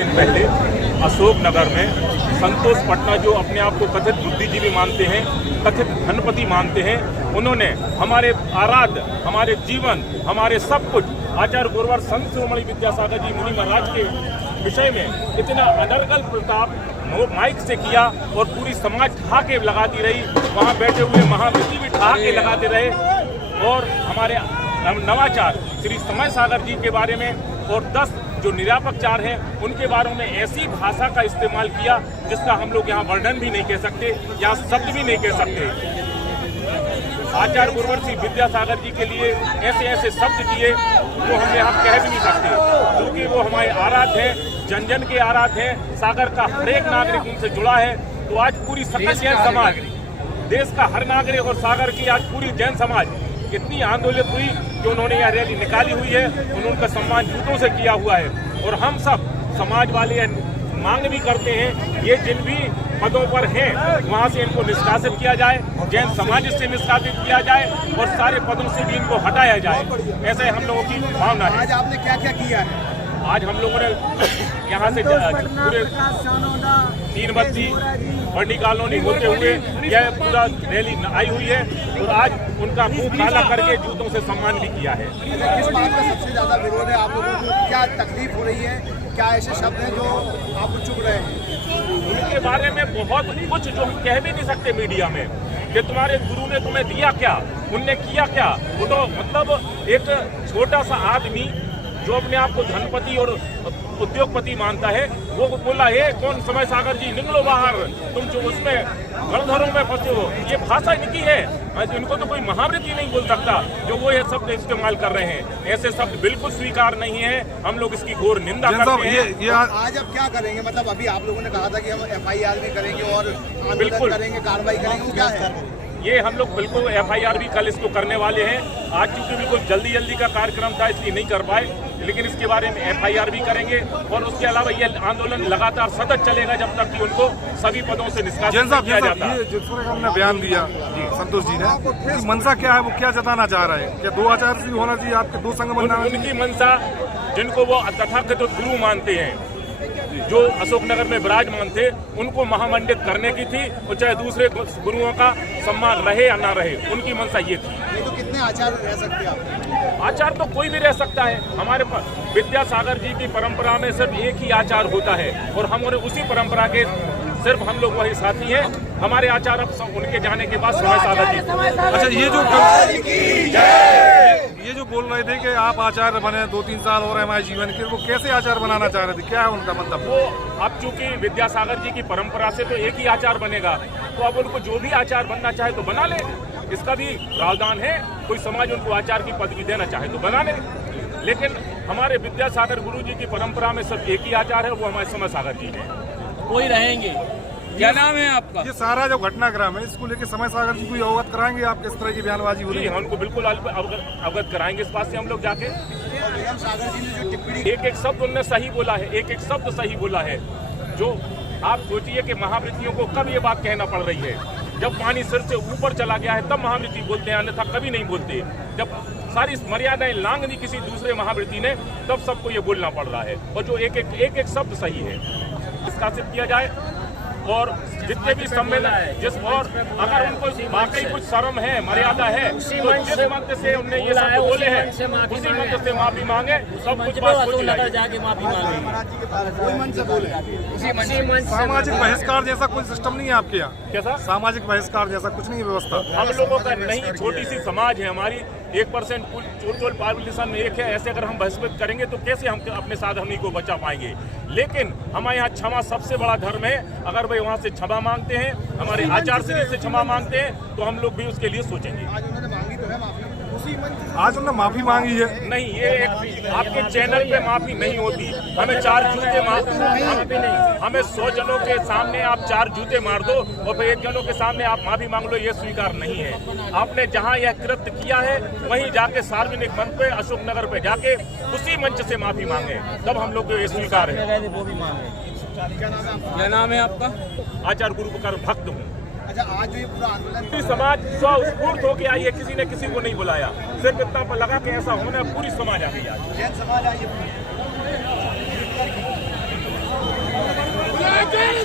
दिन पहले अशोक नगर में संतोष पटना, जो अपने आप को कथित बुद्धिजीवी मानते हैं, कथित धनपति मानते हैं, उन्होंने हमारे आराध्य, हमारे जीवन, हमारे सब कुछ आचार्य गुरुवर संत शिरोमणि विद्यासागर जी मुनि महाराज के विषय में इतना अनर्गल प्रताप माइक से किया और पूरी समाज ठहाके लगाती रही। वहाँ बैठे हुए महाव्रती भी ठहाके लगाते रहे और हमारे नवाचार श्री समय सागर जी के बारे में और 10 जो निरापकचार हैं उनके बारे में ऐसी भाषा का इस्तेमाल किया जिसका हम लोग यहाँ वर्णन भी नहीं कह सकते, यहाँ शब्द भी नहीं कह सकते। आचार्य गुरुवर श्री विद्यासागर जी के लिए ऐसे ऐसे शब्द किए वो हम यहाँ कह भी नहीं सकते, क्योंकि वो हमारे आराध्य हैं, जन जन के आराध्य हैं। सागर का हर एक नागरिक उनसे जुड़ा है। तो आज पूरी सकल जैन समाज, देश का हर नागरिक और सागर की आज पूरी जैन समाज इतनी आंदोलित हुई कि उन्होंने यह रैली निकाली हुई है, उनका सम्मान जूतों से किया हुआ है। और हम सब समाज वाले मांग भी करते हैं, ये जिन भी पदों पर हैं वहाँ से इनको निष्कासित किया जाए, जैन समाज से निष्कासित किया जाए और सारे पदों से भी इनको हटाया जाए। ऐसे हम लोगों की भावना है। आज आपने क्या क्या किया है? आज हम लोगों ने यहाँ से पूरे 3 बत्ती बड़ी कॉलोनी होते हुए यह पूरा रैली आई हुई है और आज उनका मुंह काला करके जूतों से सम्मान भी किया है। किस बात का सबसे ज्यादा विरोध है? आप लोगों को क्या तकलीफ हो रही है? क्या ऐसे शब्द हैं जो आप चुप रहे हैं? उनके बारे में बहुत कुछ जो हम कह भी नहीं सकते मीडिया में कि तुम्हारे गुरु ने तुम्हें दिया क्या, उनने किया क्या। वो तो मतलब एक छोटा सा आदमी जो अपने आप को धनपति और उद्योगपति मानता है, वो बोला है कौन समय सागर जी निकलो बाहर, तुम जो उसमें गलधरों में फंसे हो। ये भाषा इनकी है, इनको तो कोई महावृत्ति नहीं बोल सकता जो वो ये शब्द इस्तेमाल कर रहे हैं। ऐसे शब्द बिल्कुल स्वीकार नहीं है, हम लोग इसकी घोर निंदा करते हैं। आज अब क्या करेंगे? मतलब अभी आप लोगों ने कहा था कि हम FIR भी करेंगे और आंदोलन करेंगे, कार्रवाई करेंगे, क्या है? ये हम लोग बिल्कुल FIR भी कल इसको करने वाले हैं। आज चूंकि बिल्कुल जल्दी का कार्यक्रम था इसलिए नहीं कर पाए, लेकिन इसके बारे में FIR भी करेंगे और उसके अलावा ये आंदोलन लगातार सतत चलेगा जब तक कि उनको सभी पदों से निष्कासित किया जाता है। जिस तरह का हमने बयान दिया संतोष जी ने, मंशा क्या है, वो क्या जताना चाह रहे हैं? क्या 2 आचार्य होना चाहिए, आपके 2 संघ बनना? उनकी मंशा, जिनको वो तथाकथित गुरु मानते हैं, जो अशोक नगर में विराजमान थे, उनको महामंडित करने की थी और चाहे दूसरे गुरुओं का सम्मान रहे या ना रहे, उनकी मंशा ये थी। ये तो कितने आचार्य रह सकते हैं? आचार तो कोई भी रह सकता है। हमारे विद्यासागर जी की परंपरा में सिर्फ एक ही आचार होता है और हमारे उसी परंपरा के सिर्फ हम लोग वही साथी हैं। हमारे आचार अब उनके जाने के बाद समय सागर जी। अच्छा, ये जो बोल रहे थे कि आप आचार्य बने 2-3 साल और हमारे जीवन के, वो कैसे आचार्य बनाना चाह रहे थे, क्या है उनका मतलब? वो अब चूंकि विद्यासागर जी की परंपरा से तो एक ही आचार बनेगा, तो अब उनको जो भी आचार बनना चाहे तो बना ले, इसका भी प्रावधान है। कोई समाज उनको आचार की पदवी देना चाहे तो बना ले, लेकिन हमारे विद्यासागर गुरु जी की परंपरा में सिर्फ एक ही आचार है, वो हमारे समय सागर जी है। कोई रहेंगे। क्या नाम है आपका? ये सारा जो घटनाक्रम है इसको लेके समय सागर जी को अवगत कराएंगे आप किस तरह की बयानबाजी हो रही है? उनको बिल्कुल अवगत कराएंगे इस बात से हम लोग जाके। सागर जी ने जो टिप्पणी, एक शब्द उन्होंने सही बोला है, एक शब्द सही बोला है। जो आप सोचिए कि महावृत्तियों को कब ये बात कहना पड़ रही है, जब पानी सिर से ऊपर चला गया है तब महावृत्ति बोलते हैं, अन्यथा कभी नहीं बोलते। जब सारी मर्यादाएं लांघ दी किसी दूसरे महावृत्ति ने, तब सबको ये बोलना पड़ रहा है। और जो एक शब्द सही है निष्कासित किया जाए और जितने भी सम्मेलन जिस, और अगर उनको वाकई कुछ शर्म है, मर्यादा है, तो जिस मंत्र से उनने ये शब्द बोले हैं उसी मंत्र से माफी मांगे, सब कुछ बात हो जाके माफी मांगे। सामाजिक बहिष्कार जैसा कोई सिस्टम नहीं है आपके यहाँ? कैसा सामाजिक बहिष्कार जैसा कुछ नहीं है व्यवस्था? हम लोगों का नहीं, छोटी सी समाज है हमारी, 1% टोटल पॉपुलेशन में एक है। ऐसे अगर हम बहिष्कृत करेंगे तो कैसे हम अपने साधनी को बचा पाएंगे? लेकिन हमारे यहाँ क्षमा सबसे बड़ा धर्म है। अगर भाई वहाँ से क्षमा मांगते हैं, हमारे आचार्य श्री से क्षमा मांगते हैं, तो हम लोग भी उसके लिए सोचेंगे। आज उन्होंने मांगी तो है माफी, उसी मंच आज उन्होंने माफी मांगी है। नहीं, ये आपके चैनल पे माफी नहीं होती। हमें 4 जूते हमें 100 जनों के सामने आप 4 जूते मार दो और फिर 1 जनों के सामने आप माफी मांग लो, ये स्वीकार नहीं है। आपने जहां यह कृत्य किया है वहीं जाके सार्वजनिक मंच पे, अशोक नगर पे जाके उसी मंच से माफी मांगे, तब हम लोग को ये स्वीकार है। क्या नाम है आपका? आचार्य गुरु का भक्त हूँ। अच्छा, आज जो ये पूरा आंदोलन, पूरी समाज स्वस्फूर्त होके आई है, किसी ने किसी को नहीं बुलाया, सिर्फ इतना पर लगा कि ऐसा होना, पूरी समाज आ गई आज। जैन समाज आई है। जय